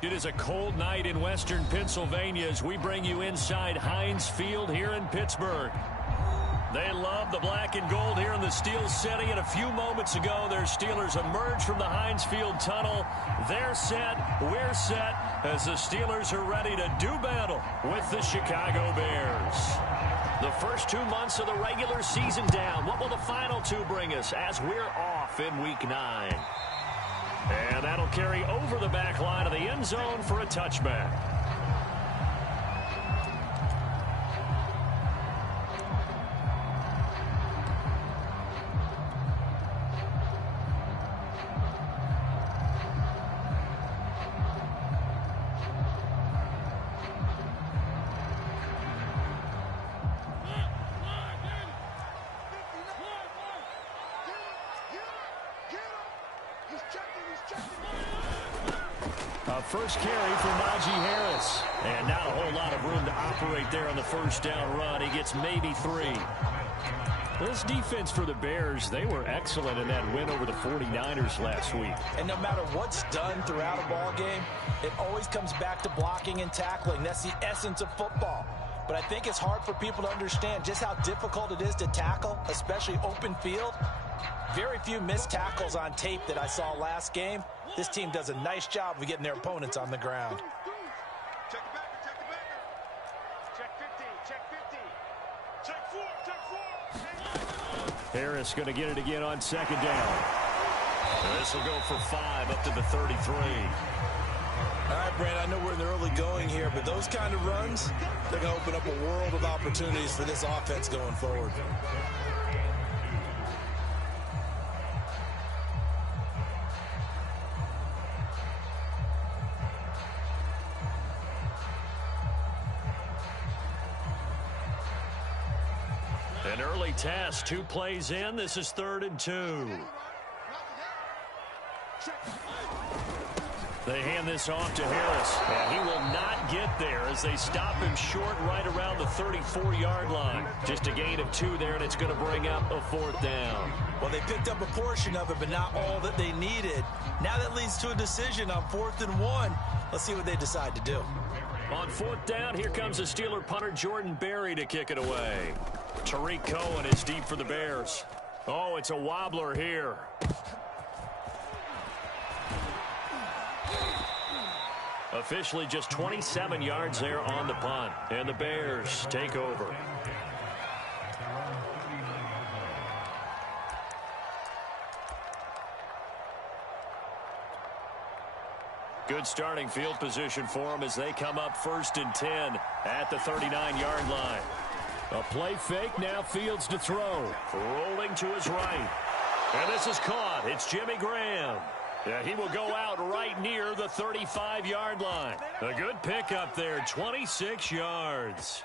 It is a cold night in western Pennsylvania as we bring you inside Heinz Field here in Pittsburgh. They love the black and gold here in the Steel City, and a few moments ago their Steelers emerged from the Heinz Field tunnel. They're set, we're set, as the Steelers are ready to do battle with the Chicago Bears. The first 2 months of the regular season down. What will the final two bring us as we're off in Week 9? And that'll carry over the back line of the end zone for a touchback. First carry for Najee Harris. And not a whole lot of room to operate there on the first down run. He gets maybe 3. This defense for the Bears, they were excellent in that win over the 49ers last week. And no matter what's done throughout a ball game, it always comes back to blocking and tackling. That's the essence of football. But I think it's hard for people to understand just how difficult it is to tackle, especially open field. Very few missed tackles on tape that I saw last game. This team does a nice job of getting their opponents on the ground. Check the backer, check the backer. Check 50, check 50. Check 4, check 4. Harris going to get it again on second down. This will go for 5 up to the 33. All right, Brand, I know we're in the early going here, but those kind of runs, they're going to open up a world of opportunities for this offense going forward. An early test, 2 plays in. This is 3rd and 2. They hand this off to Harris, and he will not get there as they stop him short right around the 34-yard line. Just a gain of 2 there, and it's going to bring up a 4th down. Well, they picked up a portion of it, but not all that they needed. Now that leads to a decision on 4th and 1. Let's see what they decide to do. On 4th down, here comes the Steeler punter Jordan Berry to kick it away. Tariq Cohen is deep for the Bears. Oh, it's a wobbler here. Officially just 27 yards there on the punt. And the Bears take over. Good starting field position for them as they come up 1st and 10 at the 39-yard line. A play fake, now Fields to throw. Rolling to his right. And this is caught. It's Jimmy Graham. Yeah, he will go out right near the 35-yard line. A good pickup there, 26 yards.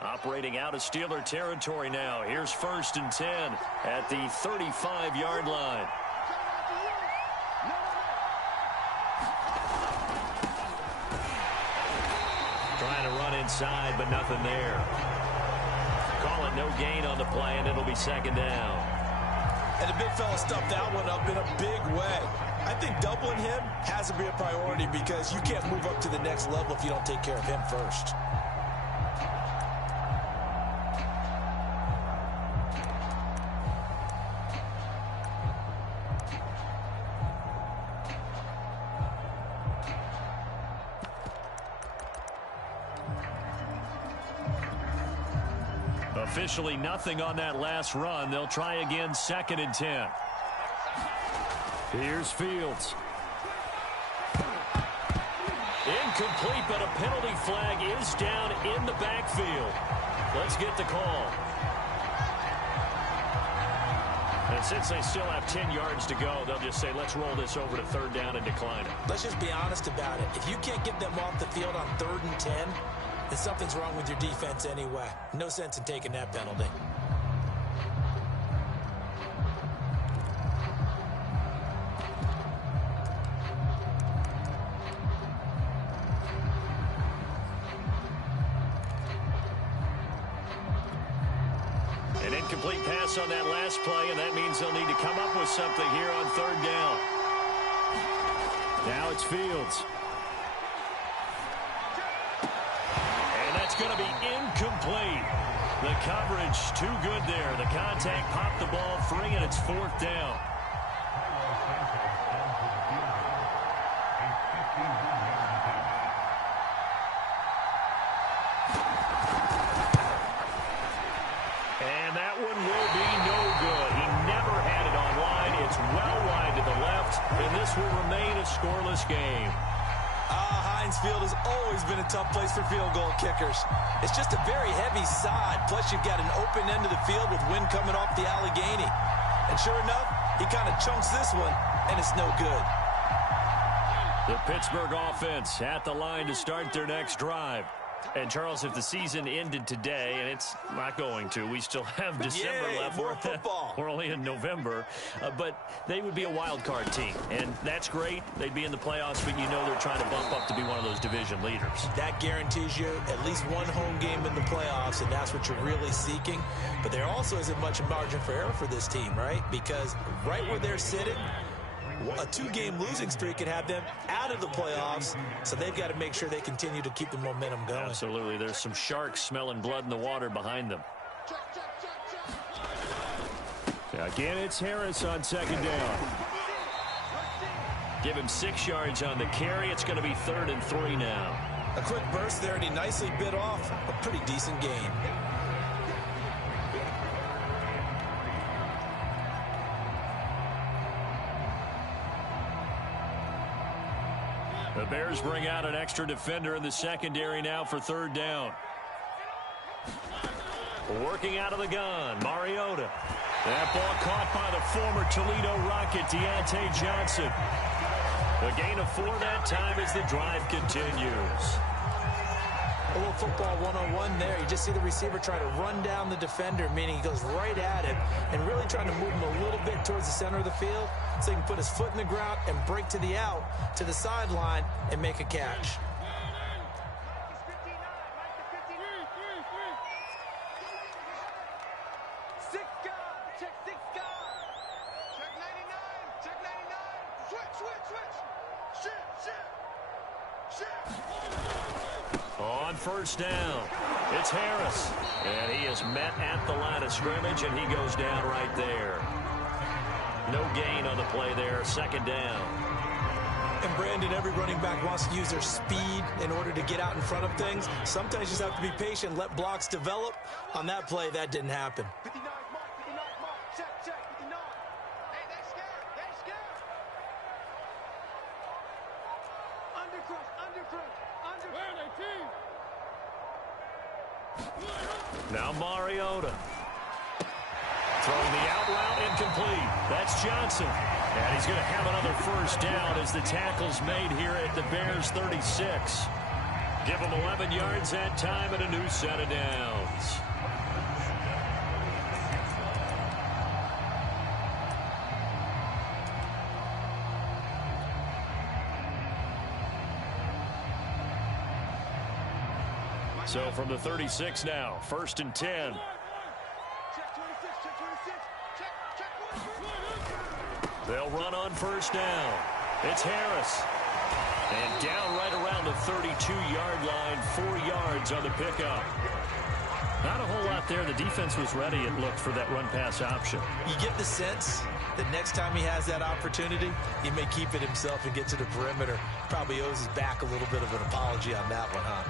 Operating out of Steeler territory now. Here's 1st and 10 at the 35-yard line. Trying to run inside, but nothing there. Calling no gain on the play, and it'll be 2nd down. And the big fella stuffed that one up in a big way. I think doubling him has to be a priority because you can't move up to the next level if you don't take care of him first. Officially nothing on that last run. They'll try again 2nd and 10. Here's Fields. Incomplete, but a penalty flag is down in the backfield. Let's get the call. And since they still have 10 yards to go, they'll just say, let's roll this over to 3rd down and decline it. Let's just be honest about it. If you can't get them off the field on 3rd and 10, then something's wrong with your defense anyway. No sense in taking that penalty. An incomplete pass on that last play, and that means they'll need to come up with something here on 3rd down. Now it's Fields. And that's going to be incomplete. The coverage too good there. The contact popped the ball free, and it's 4th down. And that one will be no good. He never had it on line. It's well wide to the left, and this will remain a scoreless game. Heinz Field has always been a tough place for field goal kickers. It's just a very heavy side, plus you've got an open end of the field with wind coming off the Allegheny. And sure enough, he kind of chunks this one, and it's no good. The Pittsburgh offense at the line to start their next drive. And, Charles, if the season ended today, and it's not going to, we still have December left. More football. We're only in November. But they would be a wild card team. And that's great. They'd be in the playoffs, but you know they're trying to bump up to be one of those division leaders. That guarantees you at least one home game in the playoffs, and that's what you're really seeking. But there also isn't much margin for error for this team, right? Because right where they're sitting, a 2-game losing streak could have them out of the playoffs, so they've got to make sure they continue to keep the momentum going. Absolutely. There's some sharks smelling blood in the water behind them. Again, it's Harris on 2nd down. Give him 6 yards on the carry. It's going to be 3rd and 3 now. A quick burst there, and he nicely bit off a pretty decent gain. The Bears bring out an extra defender in the secondary now for 3rd down. Working out of the gun, Mariota. That ball caught by the former Toledo Rocket, Deontay Johnson. A gain of 4 that time as the drive continues. A little football 101 there. You just see the receiver try to run down the defender, meaning he goes right at him and really trying to move him a little bit towards the center of the field so he can put his foot in the ground and break to the out, to the sideline, and make a catch. On 1st down, it's Harris. And he is met at the line of scrimmage, and he goes down right there. No gain on the play there, 2nd down. And, Brandon, every running back wants to use their speed in order to get out in front of things. Sometimes you just have to be patient, let blocks develop. On that play, that didn't happen. 59 mark, check, 59. Hey, they're scared, Undercrush. Where are they, team? Now Mariota. Throwing the out route incomplete. That's Johnson. And he's going to have another 1st down as the tackle's made here at the Bears 36. Give him 11 yards that time and a new set of downs. So from the 36 now, 1st and 10. They'll run on 1st down. It's Harris. And down right around the 32-yard line, 4 yards on the pickup. Not a whole lot there. The defense was ready, it looked, for that run-pass option. You get the sense that next time he has that opportunity, he may keep it himself and get to the perimeter. Probably owes his back a little bit of an apology on that one, huh?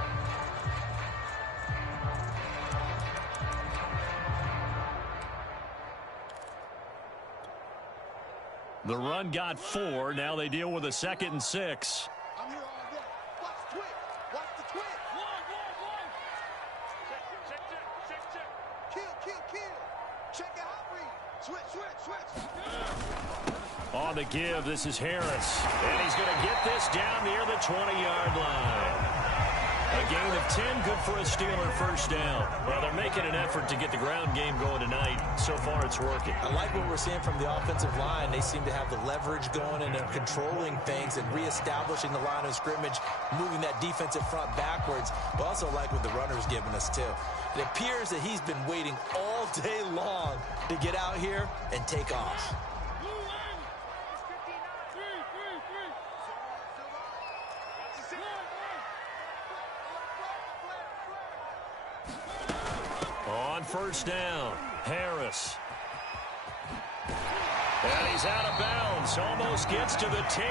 The run got 4. Now they deal with a 2nd and 6. I'm here all day. Watch the twitch. Watch the twitch. Check. Kill. Check your hot read. Switch. On the give, this is Harris. And he's going to get this down near the 20-yard line. A gain of 10, good for a Steeler 1st down. Well, they're making an effort to get the ground game going tonight. So far, it's working. I like what we're seeing from the offensive line. They seem to have the leverage going and they're controlling things and reestablishing the line of scrimmage, moving that defensive front backwards. But also like what the runner's giving us, too. It appears that he's been waiting all day long to get out here and take off. first down. Harris. And he's out of bounds. Almost gets to the 10.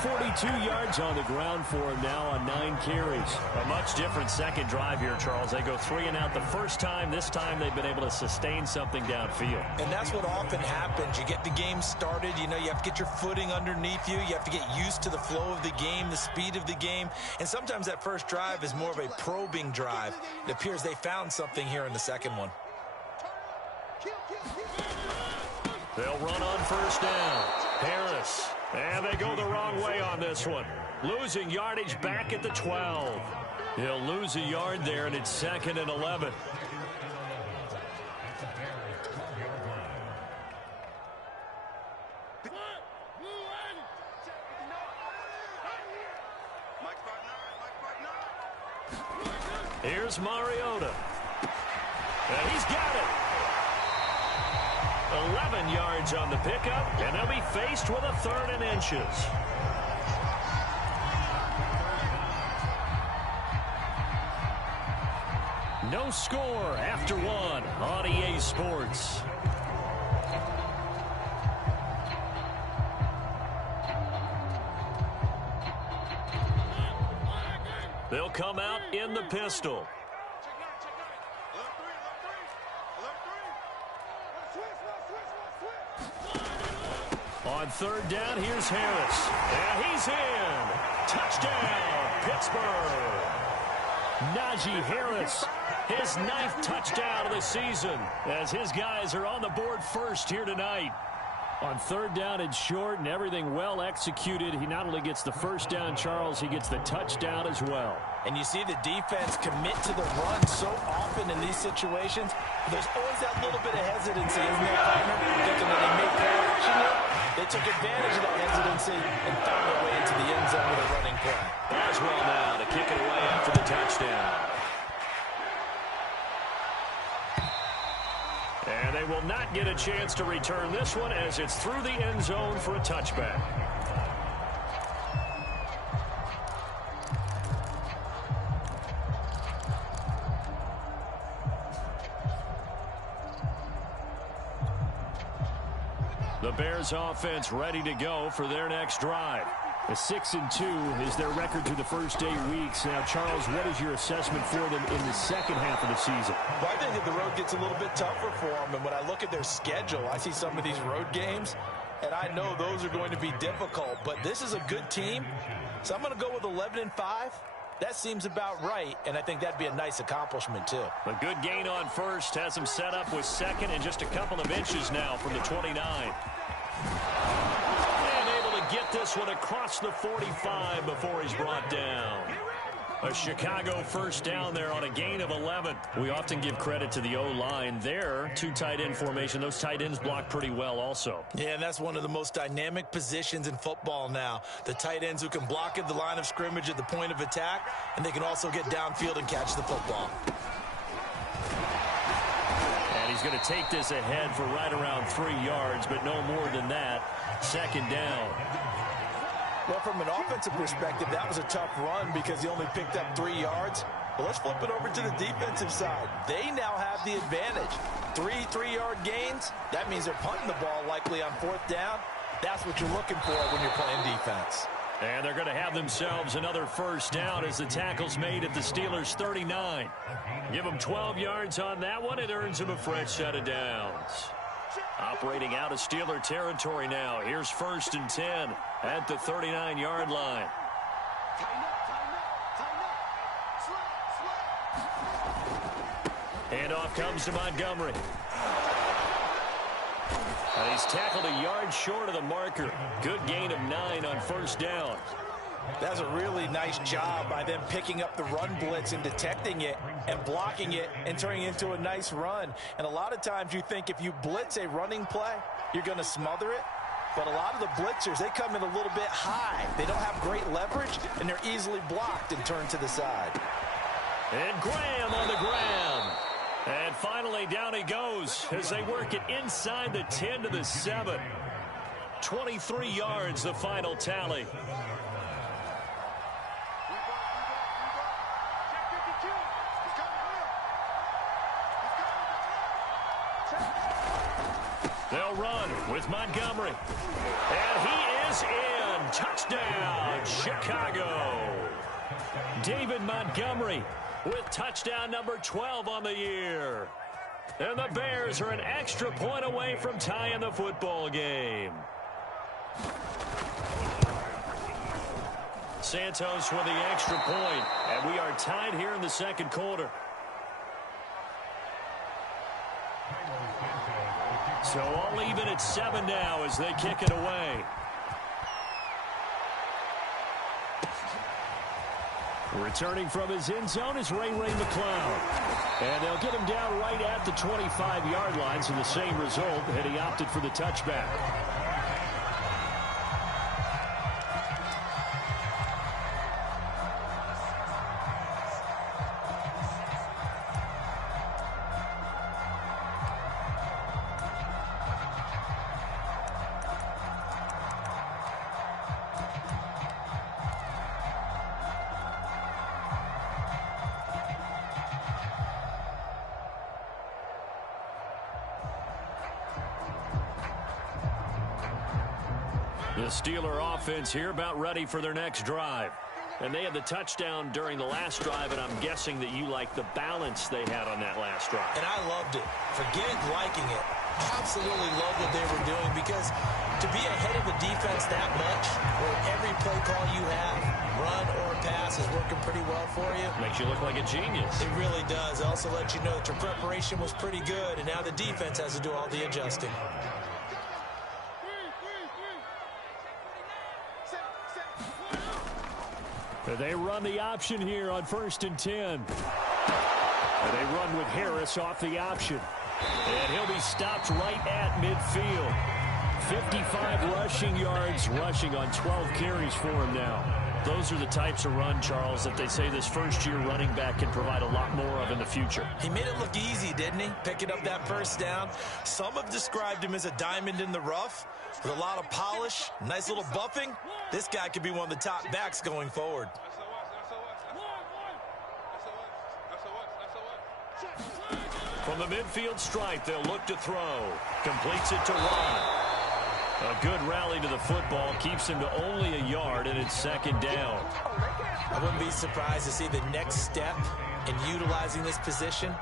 42 yards on the ground for him now on 9 carries. A much different second drive here, Charles. They go 3 and out the first time. This time they've been able to sustain something downfield. And that's what often happens. You get the game started. You know, you have to get your footing underneath you. You have to get used to the flow of the game, the speed of the game. And sometimes that first drive is more of a probing drive. It appears they found something here in the second one. They'll run on first down. Harris. And they go the wrong way on this one. Losing yardage back at the 12. He'll lose a yard there, and it's 2nd and 11. Here's Mariota. And he's got it. 11 yards on the pickup, and they'll be faced with a 3rd and inches. No score after 1 on EA Sports. They'll come out in the pistol. On 3rd down, here's Harris. And he's in. Touchdown, Pittsburgh. Najee Harris, his 9th touchdown of the season, as his guys are on the board first here tonight. On 3rd down and short, and everything well executed. He not only gets the first down, Charles, he gets the touchdown as well. And you see the defense commit to the run so often in these situations. There's always that little bit of hesitancy, isn't there, partner? Thinking that they may play action here. They took advantage of that hesitancy and found their way into the end zone with a running play. Boswell now to kick it away after the touchdown. And they will not get a chance to return this one as it's through the end zone for a touchback. The Bears offense ready to go for their next drive. A 6-2 is their record through the first 8 weeks. Now, Charles, what is your assessment for them in the second half of the season? Well, I think that the road gets a little bit tougher for them. And when I look at their schedule, I see some of these road games, and I know those are going to be difficult. But this is a good team, so I'm going to go with 11-5. That seems about right, and I think that'd be a nice accomplishment, too. A good gain on first has him set up with 2nd and just a couple of inches now from the 29. And able to get this one across the 45 before he's brought down. A Chicago first down there on a gain of 11. We often give credit to the O-line there. 2 tight end formation. Those tight ends block pretty well also. Yeah, and that's one of the most dynamic positions in football now. The tight ends who can block at the line of scrimmage at the point of attack, and they can also get downfield and catch the football. And he's going to take this ahead for right around 3 yards, but no more than that. 2nd down. Well, from an offensive perspective, that was a tough run because he only picked up 3 yards. But let's flip it over to the defensive side. They now have the advantage. 3 3-yard gains. That means they're punting the ball likely on 4th down. That's what you're looking for when you're playing defense. And they're going to have themselves another first down as the tackle's made at the Steelers' 39. Give them 12 yards on that one. It earns them a fresh set of downs. Operating out of Steeler territory now. Here's 1st and 10 at the 39-yard line. Handoff comes to Montgomery. And he's tackled a yard short of the marker. Good gain of 9 on first down. That's a really nice job by them picking up the run blitz and detecting it and blocking it and turning it into a nice run. And a lot of times you think if you blitz a running play, you're going to smother it. But a lot of the blitzers, they come in a little bit high. They don't have great leverage, and they're easily blocked and turned to the side. And Graham on the ground. And finally down he goes as they work it inside the 10 to the 7. 23 yards, the final tally. They'll run with Montgomery. And he is in. Touchdown, Chicago. David Montgomery with touchdown number 12 on the year. And the Bears are an extra point away from tying the football game. Santos with the extra point, and we are tied here in the second quarter. So all even at 7 now as they kick it away. Returning from his end zone is Ray McCloud. And they'll get him down right at the 25-yard line, so the same result, and he opted for the touchback. The Steeler offense here about ready for their next drive. And they had the touchdown during the last drive, and I'm guessing that you like the balance they had on that last drive. And I loved it. Forget liking it. Absolutely love what they were doing, because to be ahead of a defense that much, where every play call you have, run or pass, is working pretty well for you. Makes you look like a genius. It really does. It also lets you know that your preparation was pretty good, and now the defense has to do all the adjusting. They run the option here on 1st and 10. And they run with Harris off the option. And he'll be stopped right at midfield. 55 rushing yards, rushing on 12 carries for him now. Those are the types of run, Charles, that they say this first-year running back can provide a lot more of in the future. He made it look easy, didn't he? Picking up that first down. Some have described him as a diamond in the rough with a lot of polish, nice little buffing. This guy could be one of the top backs going forward. From the midfield stripe, they'll look to throw. Completes it to Ron. A good rally to the football keeps him to only a yard, and it's 2nd down. I wouldn't be surprised to see the next step in utilizing this position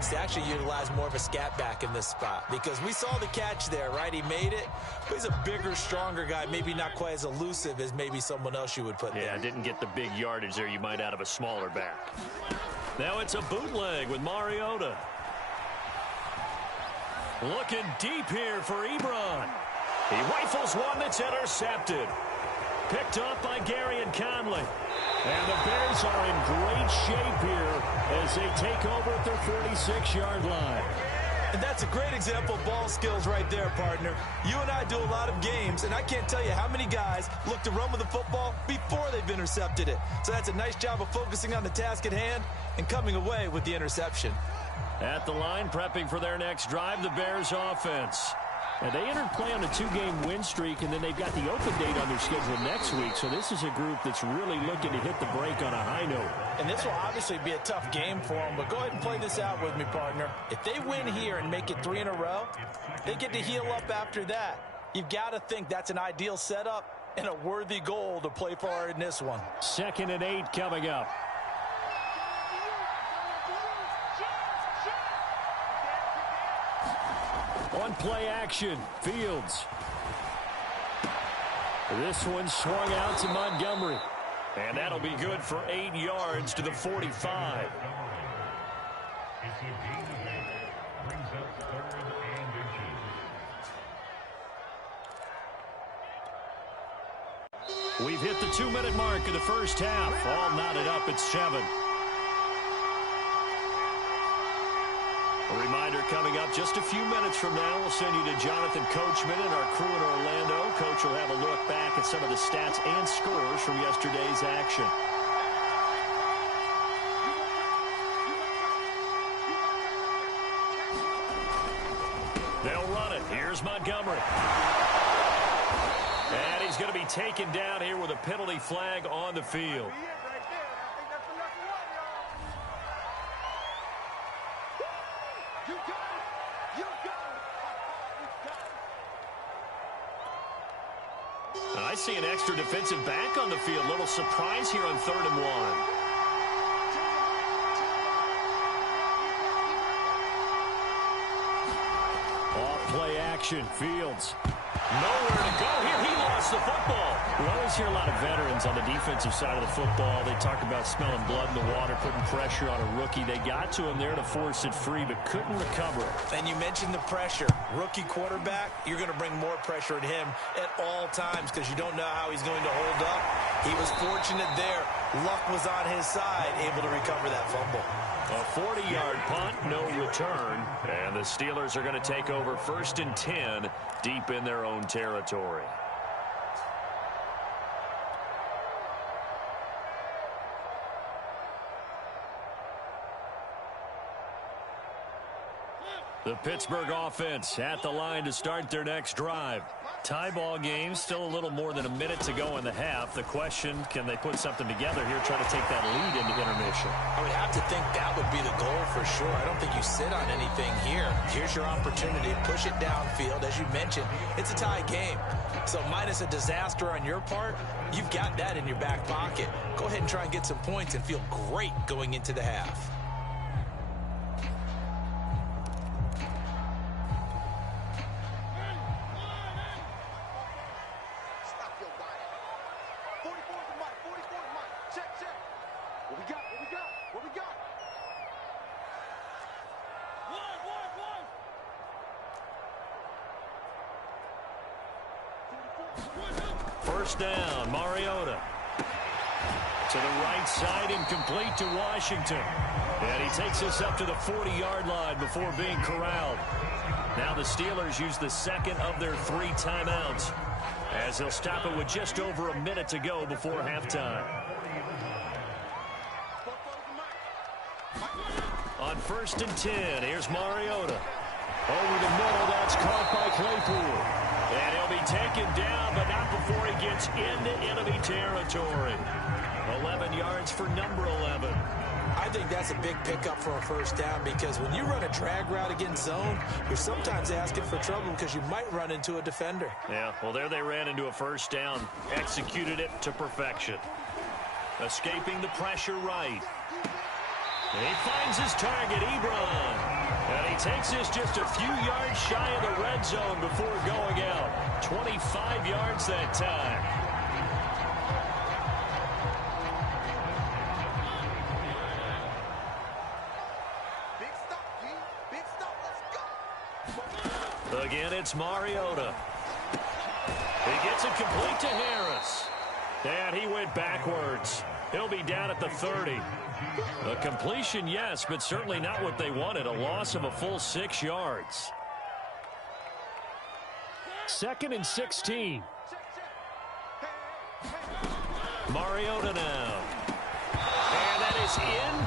is to actually utilize more of a scat back in this spot, because we saw the catch there, right? He made it, but he's a bigger, stronger guy, maybe not quite as elusive as maybe someone else you would put there. Yeah, didn't get the big yardage there you might out of a smaller back. Now it's a bootleg with Mariota. Looking deep here for Ebron. He rifles one that's intercepted. Picked up by Gary and Conley. And the Bears are in great shape here as they take over at their 46-yard line. And that's a great example of ball skills right there, partner. You and I do a lot of games, and I can't tell you how many guys look to run with the football before they've intercepted it. So that's a nice job of focusing on the task at hand and coming away with the interception. At the line, prepping for their next drive, the Bears offense. And they entered play on a 2-game win streak, and then they've got the open date on their schedule next week. So this is a group that's really looking to hit the break on a high note. And this will obviously be a tough game for them, but go ahead and play this out with me, partner. If they win here and make it 3 in a row, they get to heal up after that. You've got to think that's an ideal setup and a worthy goal to play for in this one. 2nd and 8 coming up. On play action, Fields. This one swung out to Montgomery. And that'll be good for 8 yards to the 45. We've hit the 2-minute mark of the first half. All knotted up at 7. A reminder coming up just a few minutes from now, we'll send you to Jonathan Coachman and our crew in Orlando. Coach will have a look back at some of the stats and scores from yesterday's action. They'll run it. Here's Montgomery. And he's going to be taken down here with a penalty flag on the field. I see an extra defensive back on the field. Little surprise here on 3rd and 1. Off play action. Fields. Nowhere to go here. He lost the football. We always hear a lot of veterans on the defensive side of the football. They talk about smelling blood in the water, putting pressure on a rookie. They got to him there to force it free, but couldn't recover it. And you mentioned the pressure. Rookie quarterback, you're going to bring more pressure at him at all times because you don't know how he's going to hold up. He was fortunate there. Luck was on his side, able to recover that fumble. A 40-yard punt, no return. And the Steelers are going to take over 1st and 10 deep in their own territory. The Pittsburgh offense at the line to start their next drive. Tie ball game, still a little more than a minute to go in the half. The question, can they put something together here, try to take that lead into intermission? I would have to think that would be the goal for sure. I don't think you sit on anything here. Here's your opportunity. Push it downfield. As you mentioned, it's a tie game. So minus a disaster on your part, you've got that in your back pocket. Go ahead and try and get some points and feel great going into the half. First down, Mariota. To the right side, incomplete to Washington. And he takes us up to the 40-yard line before being corralled. Now the Steelers use the second of their 3 timeouts, as they'll stop it with just over a minute to go before halftime. On 1st and 10, here's Mariota. Over the middle, that's caught by Claypool. And he'll be taken down, but not before he gets into enemy territory. 11 yards for number 11. I think that's a big pickup for a first down because when you run a drag route against zone, you're sometimes asking for trouble because you might run into a defender. Yeah, well, there they ran into a first down. Executed it to perfection. Escaping the pressure right. And he finds his target, Ebron. And he takes this just a few yards shy of the red zone before going out. 25 yards that time. Big stop, G. Big stop. Let's go. Again, it's Mariota. He gets it complete to Harris. And he went backwards. He'll be down at the 30. A completion, yes, but certainly not what they wanted. A loss of a full 6 yards. 2nd and 16. Mariota now. And that is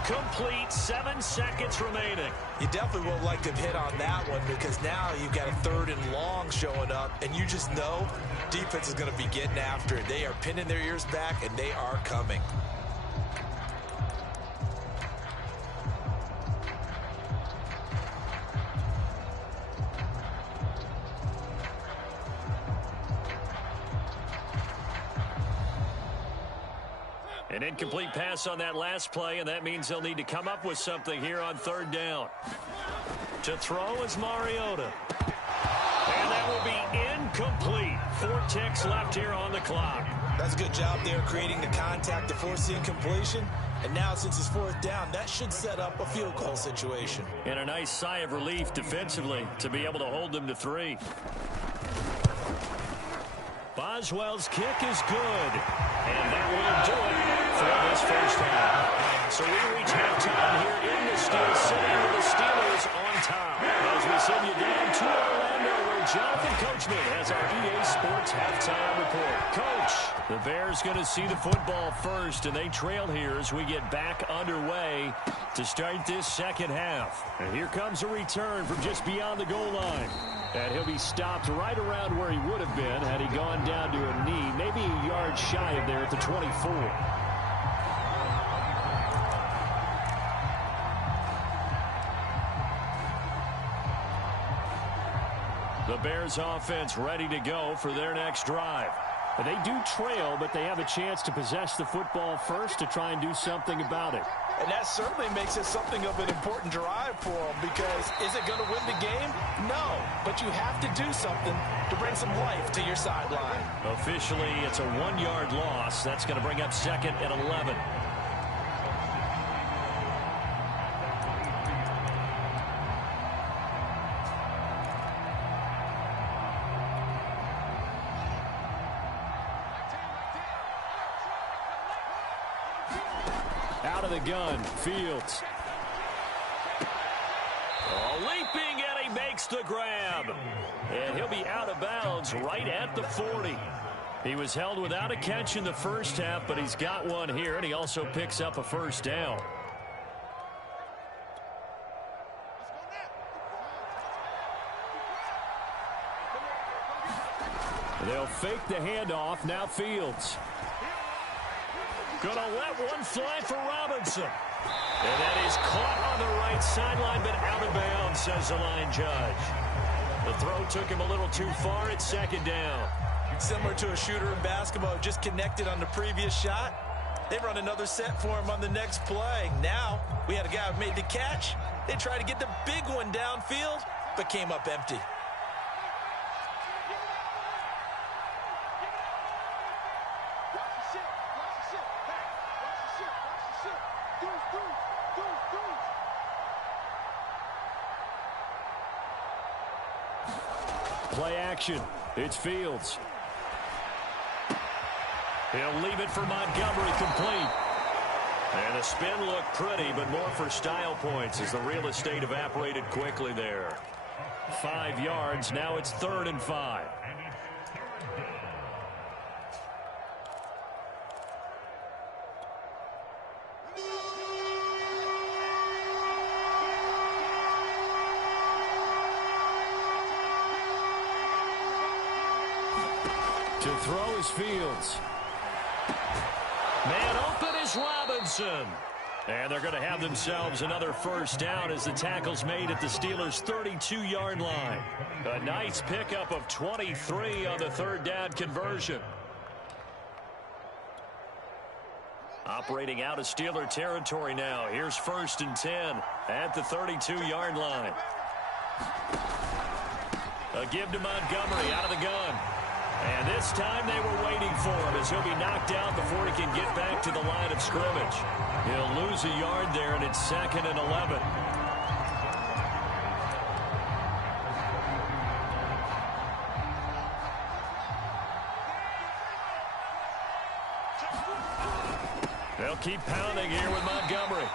incomplete. 7 seconds remaining. You definitely won't like to hit on that one because now you've got a 3rd and long showing up, and you just know defense is going to be getting after it. They are pinning their ears back, and they are coming. An incomplete pass on that last play, and that means they'll need to come up with something here on 3rd down. To throw is Mariota. And that will be incomplete. 4 ticks left here on the clock. That's a good job there creating the contact to force the incompletion. And now since it's 4th down, that should set up a field goal situation. And a nice sigh of relief defensively to be able to hold them to 3. Boswell's kick is good. And that will do it for this first half. So we reach halftime here in the Steel City with the Steelers on top. As we send you down to Orlando, where Jonathan Coachman has our EA Sports halftime report. Coach, the Bears going to see the football first, and they trail here as we get back underway to start this second half. And here comes a return from just beyond the goal line. And he'll be stopped right around where he would have been had he gone down to a knee, maybe a yard shy of there at the 24. The Bears offense ready to go for their next drive. They do trail, but they have a chance to possess the football first to try and do something about it. And that certainly makes it something of an important drive for them, because is it going to win the game? No, but you have to do something to bring some life to your sideline. Officially, it's a 1-yard loss. That's going to bring up 2nd and 11. Out of the gun, Fields. Oh, leaping, and he makes the grab. And he'll be out of bounds right at the 40. He was held without a catch in the first half, but he's got one here, and he also picks up a first down. They'll fake the handoff. Now Fields. Gonna let one fly for Robinson. And that is caught on the right sideline, but out of bounds, says the line judge. The throw took him a little too far. It's 2nd down. Similar to a shooter in basketball, just connected on the previous shot. They run another set for him on the next play. Now, we had a guy who made the catch. They tried to get the big one downfield, but came up empty. Play action. It's Fields. He'll leave it for Montgomery, complete. And the spin looked pretty, but more for style points as the real estate evaporated quickly there. 5 yards. Now it's 3rd and 5. To throw is Fields. Man open is Robinson. And they're going to have themselves another first down as the tackle's made at the Steelers' 32-yard line. A nice pickup of 23 on the 3rd down conversion. Operating out of Steeler territory now. Here's 1st and 10 at the 32-yard line. A give to Montgomery out of the gun. And this time they were waiting for him as he'll be knocked out before he can get back to the line of scrimmage. He'll lose a yard there, and it's 2nd and 11. They'll keep pounding here with Montgomery.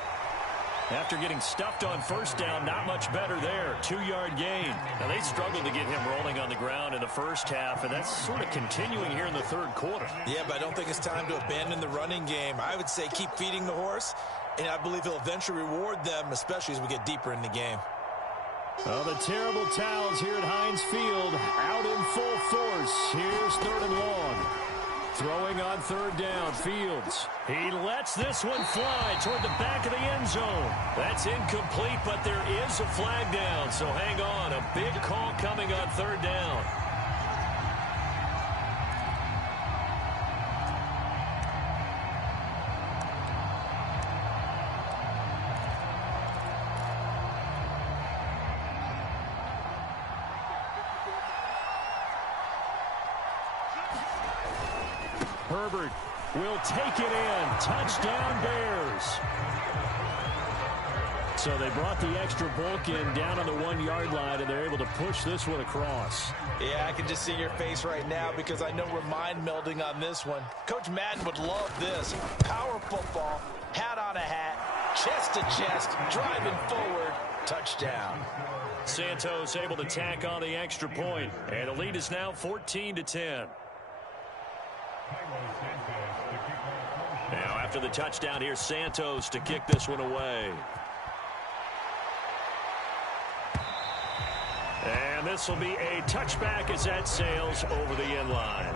After getting stuffed on 1st down, not much better there. 2-yard gain. Now, they struggled to get him rolling on the ground in the first half, and that's sort of continuing here in the 3rd quarter. Yeah, but I don't think it's time to abandon the running game. I would say keep feeding the horse, and I believe he'll eventually reward them, especially as we get deeper in the game. Well, the terrible towels here at Heinz Field out in full force. Here's 3rd and long. Throwing on 3rd down, Fields. He lets this one fly toward the back of the end zone. That's incomplete, but there is a flag down, so hang on. A big call coming on 3rd down. Herbert will take it in. Touchdown, Bears. So they brought the extra bulk in down on the 1-yard line, and they're able to push this one across. Yeah, I can just see your face right now because I know we're mind melding on this one. Coach Madden would love this. Power football, hat on a hat, chest to chest, driving forward, touchdown. Santos able to tack on the extra point, and the lead is now 14-10. Now after the touchdown, here's Santos to kick this one away. And this will be a touchback as that sails over the end line.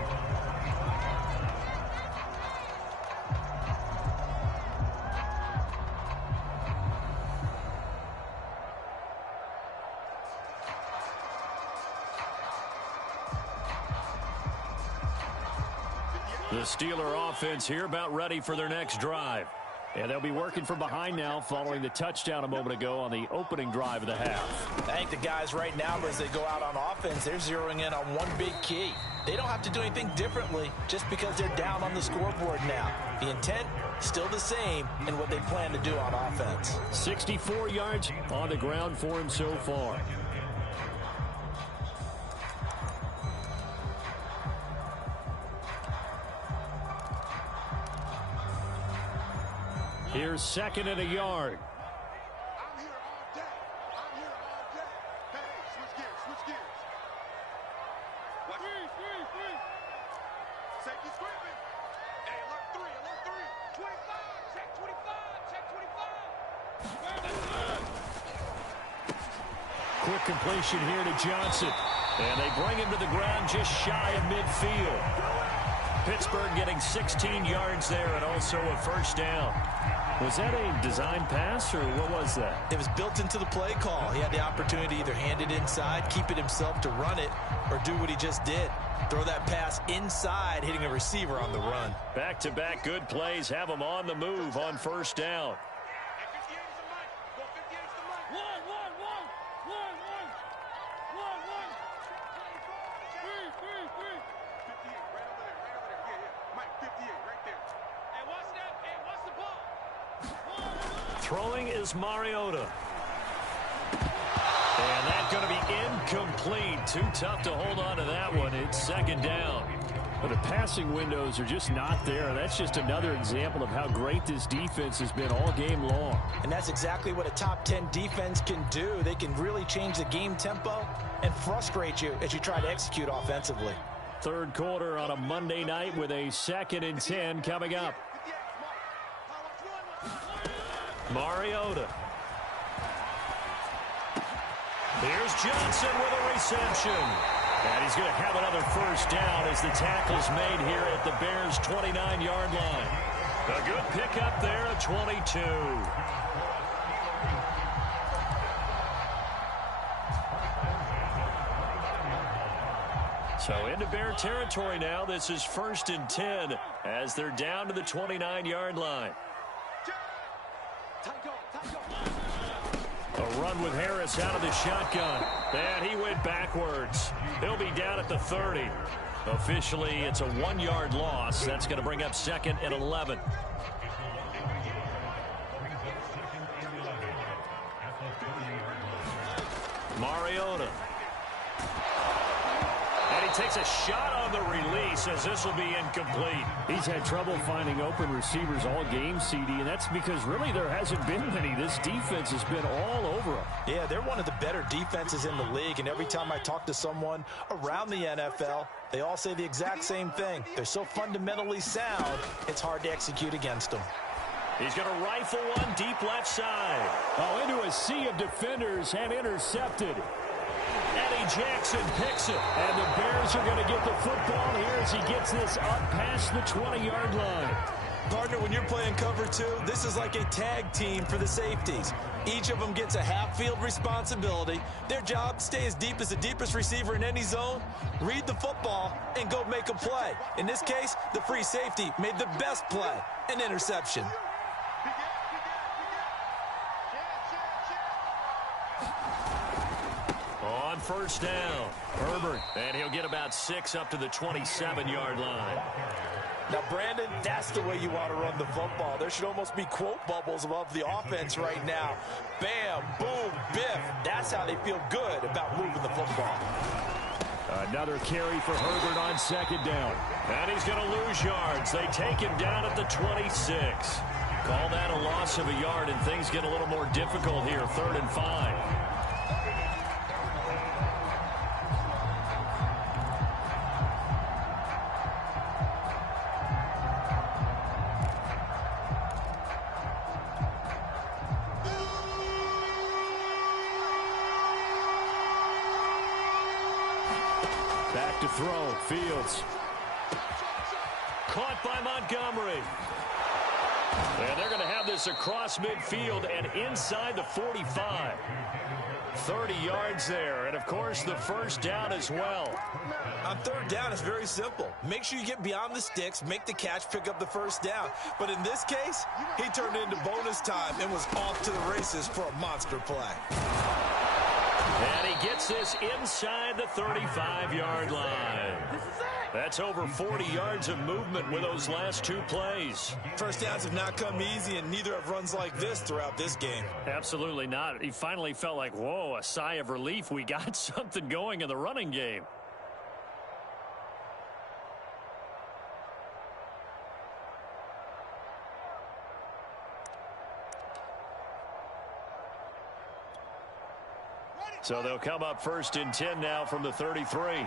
The Steeler offense here about ready for their next drive. And they'll be working from behind now following the touchdown a moment ago on the opening drive of the half. I think the guys right now, as they go out on offense, they're zeroing in on one big key. They don't have to do anything differently just because they're down on the scoreboard now. The intent, still the same in what they plan to do on offense. 64 yards on the ground for him so far. Here's second and a yard. I'm here all day. I'm here all day. Hey, switch gears, switch gears. Watch three. Safety scraping. Hey, alert three. 25, check 25. Quick completion here to Johnson. And they bring him to the ground just shy of midfield. Pittsburgh getting 16 yards there and also a first down. Was that a design pass, or what was that? It was built into the play call. He had the opportunity to either hand it inside, keep it himself to run it, or do what he just did. Throw that pass inside, hitting a receiver on the run. Back-to-back good plays have them on the move on first down. Hey, 58 is the mic. Go 58 is the mic. One. 58, right over there. Yeah. Mike, 58, right there. Hey, watch that. Hey, watch the ball. Throwing is Mariota. And that's going to be incomplete. Too tough to hold on to that one. It's second down. But the passing windows are just not there. That's just another example of how great this defense has been all game long. And that's exactly what a top 10 defense can do. They can really change the game tempo and frustrate you as you try to execute offensively. Third quarter on a Monday night with a 2nd and 10 coming up. Mariota. Here's Johnson with a reception. And he's going to have another first down as the tackle's made here at the Bears' 29-yard line. A good pickup there at 22. So into Bear territory now. This is 1st and 10 as they're down to the 29-yard line. A run with Harris out of the shotgun. And he went backwards. He'll be down at the 30. Officially, it's a 1-yard loss. That's going to bring up 2nd and 11. Mariota. And he takes a shot on the release as this will be incomplete. He's had trouble finding open receivers all game, CD, and that's because really there hasn't been many. This defense has been all over them. Yeah, they're one of the better defenses in the league, and every time I talk to someone around the NFL, they all say the exact same thing. They're so fundamentally sound, it's hard to execute against them. He's going to rifle one deep left side. Oh, into a sea of defenders and intercepted. Eddie Jackson picks it. And the Bears are going to get the football here as he gets this up past the 20-yard line. Partner, when you're playing cover two, this is like a tag team for the safeties. Each of them gets a half-field responsibility. Their job, stay as deep as the deepest receiver in any zone, read the football, and go make a play. In this case, the free safety made the best play, an interception. On first down, Herbert. And he'll get about 6 up to the 27-yard line. Now, Brandon, that's the way you want to run the football. There should almost be quote bubbles above the offense right now. Bam, boom, biff. That's how they feel good about moving the football. Another carry for Herbert on 2nd down. And he's going to lose yards. They take him down at the 26. Call that a loss of a yard, and things get a little more difficult here. 3rd and 5. Back to throw. Fields. Caught by Montgomery. And they're going to have this across midfield and inside the 45. 30 yards there, and of course the first down as well. On third down, it's very simple. Make sure you get beyond the sticks, make the catch, pick up the first down. But in this case, he turned into bonus time and was off to the races for a monster play. And he gets this inside the 35-yard line. That's over 40 yards of movement with those last two plays. First downs have not come easy, and neither have runs like this throughout this game. Absolutely not. He finally felt like, whoa, a sigh of relief. We got something going in the running game. So they'll come up first and 10 now from the 33.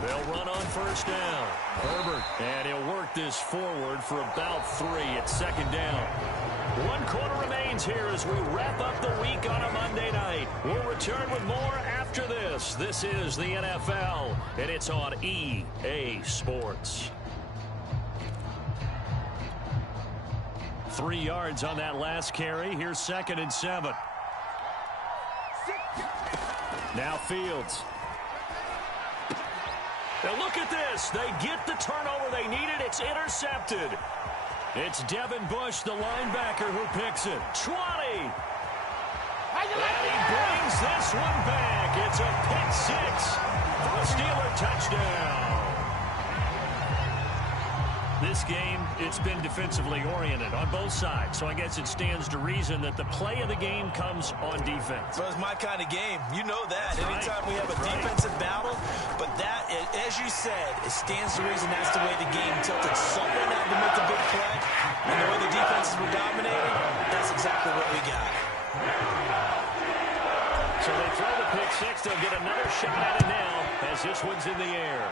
They'll run on first down. Herbert, and he'll work this forward for about 3 at second down. 1 quarter remains here as we wrap up the week on a Monday night. We'll return with more after this. This is the NFL, and it's on EA Sports. 3 yards on that last carry. Here's 2nd and 7. Now Fields. Now look at this. They get the turnover they needed. It's intercepted. It's Devin Bush, the linebacker, who picks it. 20. And he brings this one back. It's a pick 6 for a Steeler touchdown. This game, it's been defensively oriented on both sides, so I guess it stands to reason that the play of the game comes on defense. Well, it's my kind of game. You know that. That's Anytime right. we have a defensive battle, but that, as you said, it stands to reason that's the way the game tilted. Someone had to make the big play, and the way the defenses were dominating, that's exactly what we got. So they throw the pick 6. They'll get another shot at it now as this one's in the air.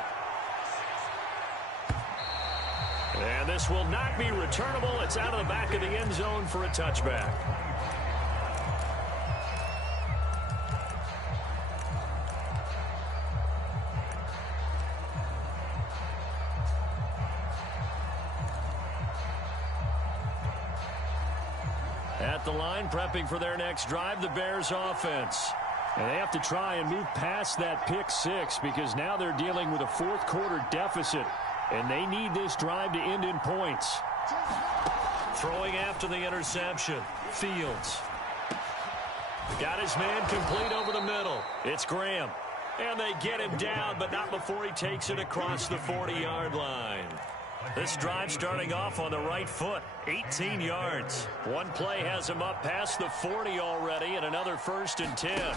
And this will not be returnable. It's out of the back of the end zone for a touchback. At the line, prepping for their next drive, the Bears offense. And they have to try and move past that pick 6 because now they're dealing with a fourth quarter deficit. And they need this drive to end in points. Throwing after the interception. Fields. Got his man complete over the middle. It's Graham. And they get him down, but not before he takes it across the 40-yard line. This drive starting off on the right foot. 18 yards. One play has him up past the 40 already, and another 1st and 10.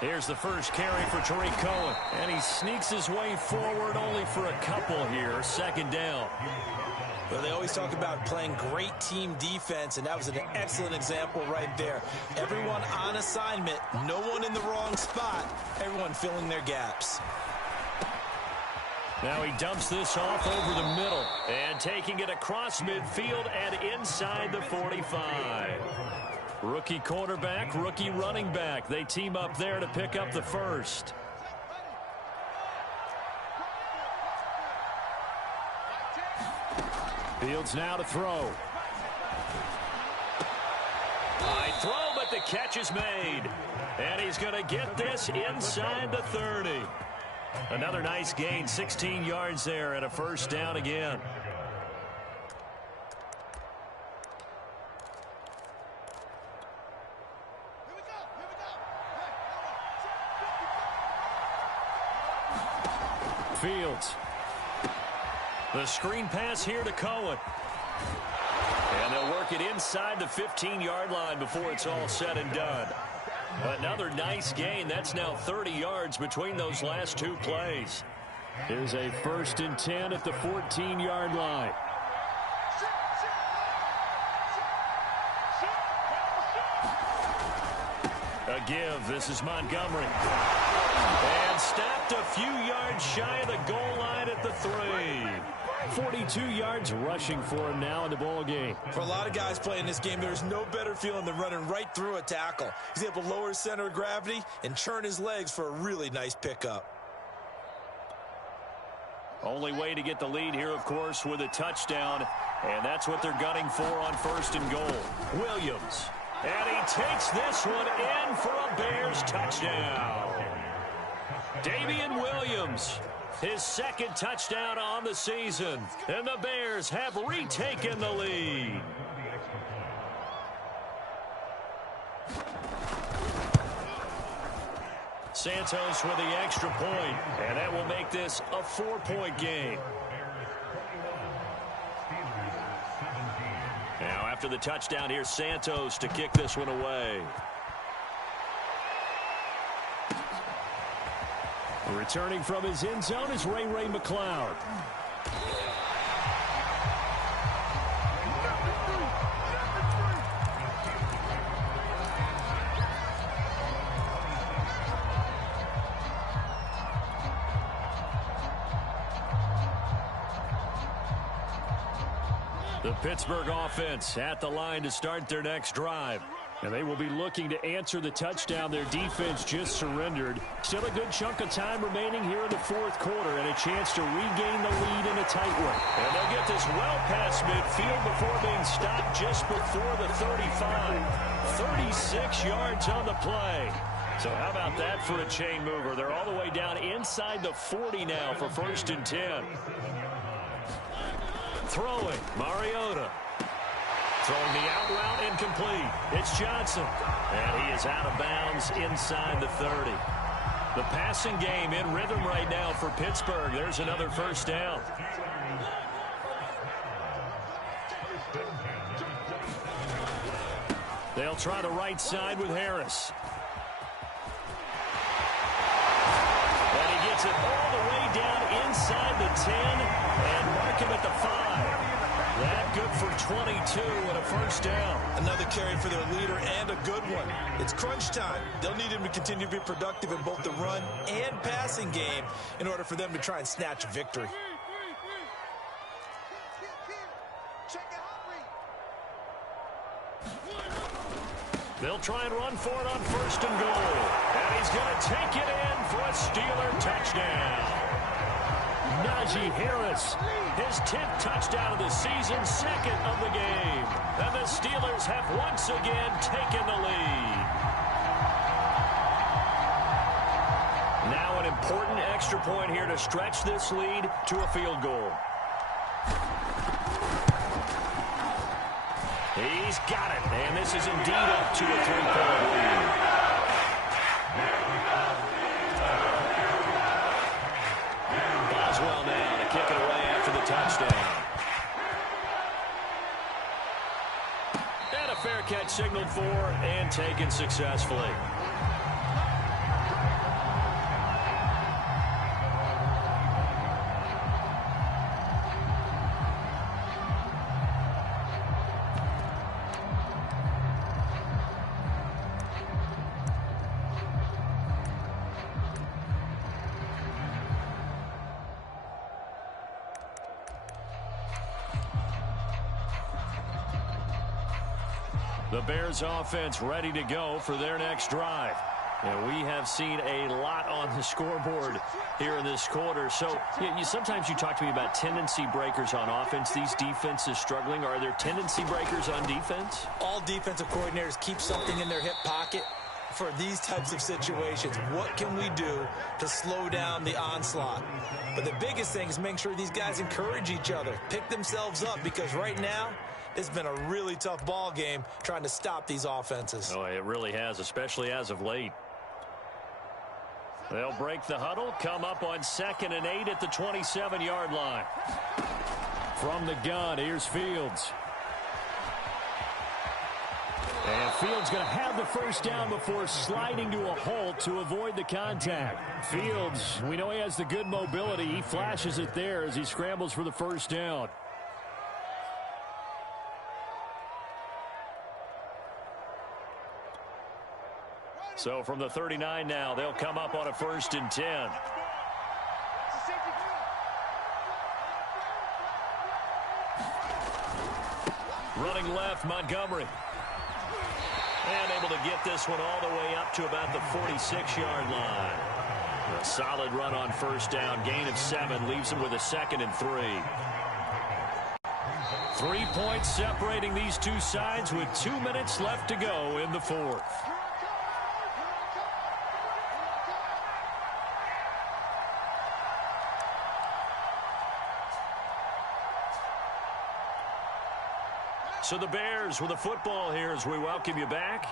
Here's the first carry for Tariq Cohen. And he sneaks his way forward only for a couple here. 2nd down. Well, they always talk about playing great team defense, and that was an excellent example right there. Everyone on assignment, no one in the wrong spot, everyone filling their gaps. Now he dumps this off over the middle and taking it across midfield and inside the 45. Rookie quarterback, rookie running back. They team up there to pick up the first. Fields now to throw. High throw, but the catch is made. And he's going to get this inside the 30. Another nice gain, 16 yards there and a 1st down again. Fields. The screen pass here to Cohen. And they'll work it inside the 15-yard line before it's all said and done. Another nice gain. That's now 30 yards between those last two plays. Here's a 1st and 10 at the 14-yard line. A give. This is Montgomery. And stopped a few yards shy of the goal line at the 3. 42 yards rushing for him now in the ball game. For a lot of guys playing this game, there's no better feeling than running right through a tackle. He's able to lower his center of gravity and turn his legs for a really nice pickup. Only way to get the lead here, of course, with a touchdown. And that's what they're gunning for on 1st and goal. Williams. And he takes this one in for a Bears touchdown. Damian Williams, his 2nd touchdown on the season. And the Bears have retaken the lead. Santos with the extra point, and that will make this a 4-point game. Now, after the touchdown, here's Santos to kick this one away. Returning from his end zone is Ray McCloud. The Pittsburgh offense at the line to start their next drive. And they will be looking to answer the touchdown their defense just surrendered. Still a good chunk of time remaining here in the 4th quarter and a chance to regain the lead in a tight one. And they'll get this well past midfield before being stopped just before the 35. 36 yards on the play. So how about that for a chain mover? They're all the way down inside the 40 now for 1st and 10. Throwing, Mariota. Throwing the out route incomplete. It's Johnson. And he is out of bounds inside the 30. The passing game in rhythm right now for Pittsburgh. There's another 1st down. They'll try the right side with Harris. And he gets it all the way down inside the 10 and mark him at the 5. That good for 22 and a 1st down. Another carry for their leader and a good one. It's crunch time. They'll need him to continue to be productive in both the run and passing game in order for them to try and snatch a victory. They'll try and run for it on 1st and goal. And he's going to take it in for a Steeler touchdown. Najee Harris, his 10th touchdown of the season, 2nd of the game. And the Steelers have once again taken the lead. Now an important extra point here to stretch this lead to a field goal. He's got it, and this is indeed up to a 3-point lead. Boswell now to kick it away after the touchdown. And a fair catch signaled for and taken successfully. The Bears offense ready to go for their next drive. And we have seen a lot on the scoreboard here in this quarter. So sometimes you talk to me about tendency breakers on offense. These defenses struggling. Are there tendency breakers on defense? All defensive coordinators keep something in their hip pocket for these types of situations. What can we do to slow down the onslaught? But the biggest thing is making sure these guys encourage each other, pick themselves up, because right now it's been a really tough ball game trying to stop these offenses. Oh, it really has, especially as of late. They'll break the huddle, come up on 2nd and 8 at the 27-yard line. From the gun, here's Fields. And Fields going to have the 1st down before sliding to a halt to avoid the contact. Fields, we know he has the good mobility. He flashes it there as he scrambles for the 1st down. So from the 39 now, they'll come up on a 1st and 10. Running left, Montgomery. And able to get this one all the way up to about the 46-yard line. A solid run on first down. Gain of 7 leaves him with a 2nd and 3. 3 points separating these two sides with 2 minutes left to go in the fourth. So the Bears with the football here as we welcome you back.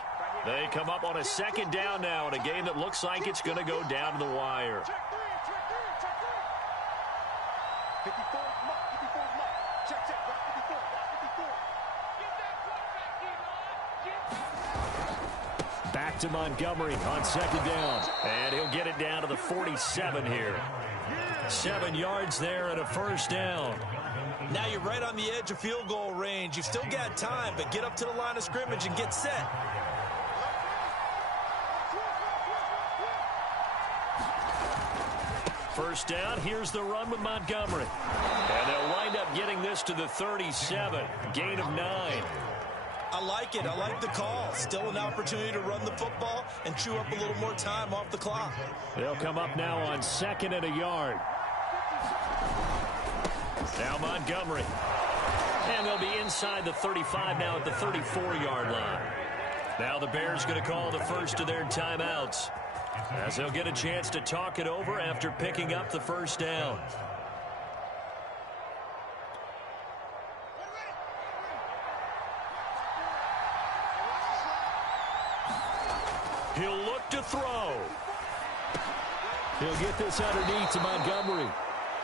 They come up on a 2nd down now in a game that looks like it's going to go down to the wire. Back to Montgomery on 2nd down. And he'll get it down to the 47 here. 7 yards there and a first down. Now you're right on the edge of field goal range. You've still got time, but get up to the line of scrimmage and get set. First down, here's the run with Montgomery. And they'll wind up getting this to the 37. Gain of 9. I like it. I like the call. Still an opportunity to run the football and chew up a little more time off the clock. They'll come up now on 2nd and a yard. Now Montgomery. And they'll be inside the 35 now at the 34-yard line. Now the Bears going to call the first of their timeouts, as they'll get a chance to talk it over after picking up the first down. He'll look to throw. He'll get this underneath to Montgomery.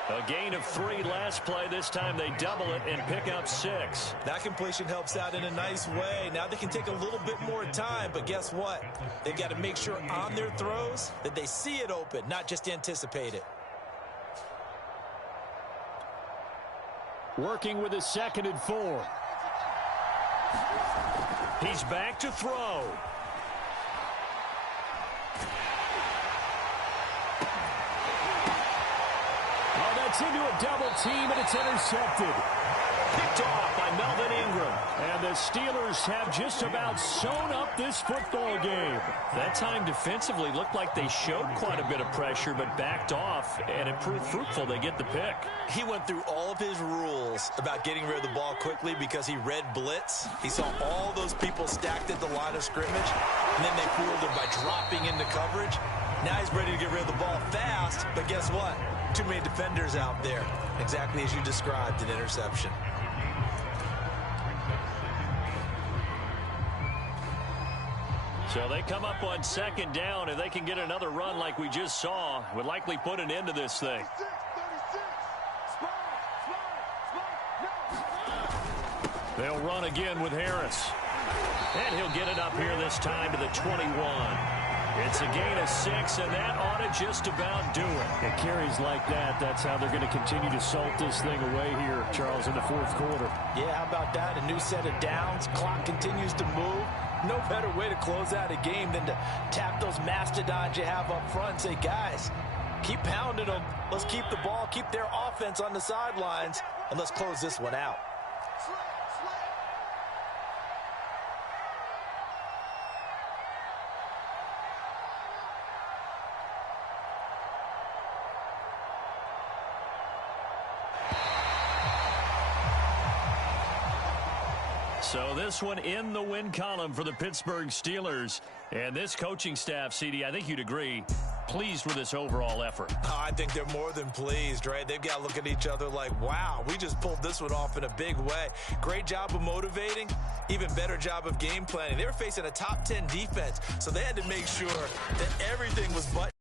A gain of 3 last play. This time they double it and pick up 6. That completion helps out in a nice way. Now they can take a little bit more time, but guess what? They've got to make sure on their throws that they see it open, not just anticipate it. Working with a 2nd and 4. He's back to throw. Into a double team, and it's intercepted. Picked off by Melvin Ingram. And the Steelers have just about sewn up this football game. That time defensively looked like they showed quite a bit of pressure, but backed off, and it proved fruitful. They get the pick. He went through all of his rules about getting rid of the ball quickly because he read blitz. He saw all those people stacked at the line of scrimmage, and then they fooled him by dropping into coverage. Now he's ready to get rid of the ball fast, but guess what? Too many defenders out there. Exactly as you described, an interception. So they come up on 2nd down. If they can get another run like we just saw, would likely put an end to this thing. They'll run again with Harris. And he'll get it up here this time to the 21. It's a gain of 6, and that ought to just about do it. It carries like that. That's how they're going to continue to salt this thing away here, Charles, in the fourth quarter. Yeah, how about that? A new set of downs. Clock continues to move. No better way to close out a game than to tap those mastodons you have up front and say, guys, keep pounding them. Let's keep the ball, keep their offense on the sidelines, and let's close this one out. So this one in the win column for the Pittsburgh Steelers. And this coaching staff, CD, I think you'd agree, pleased with this overall effort. Oh, I think they're more than pleased, right? They've got to look at each other like, wow, we just pulled this one off in a big way. Great job of motivating, even better job of game planning. They were facing a top 10 defense, so they had to make sure that everything was buttoned.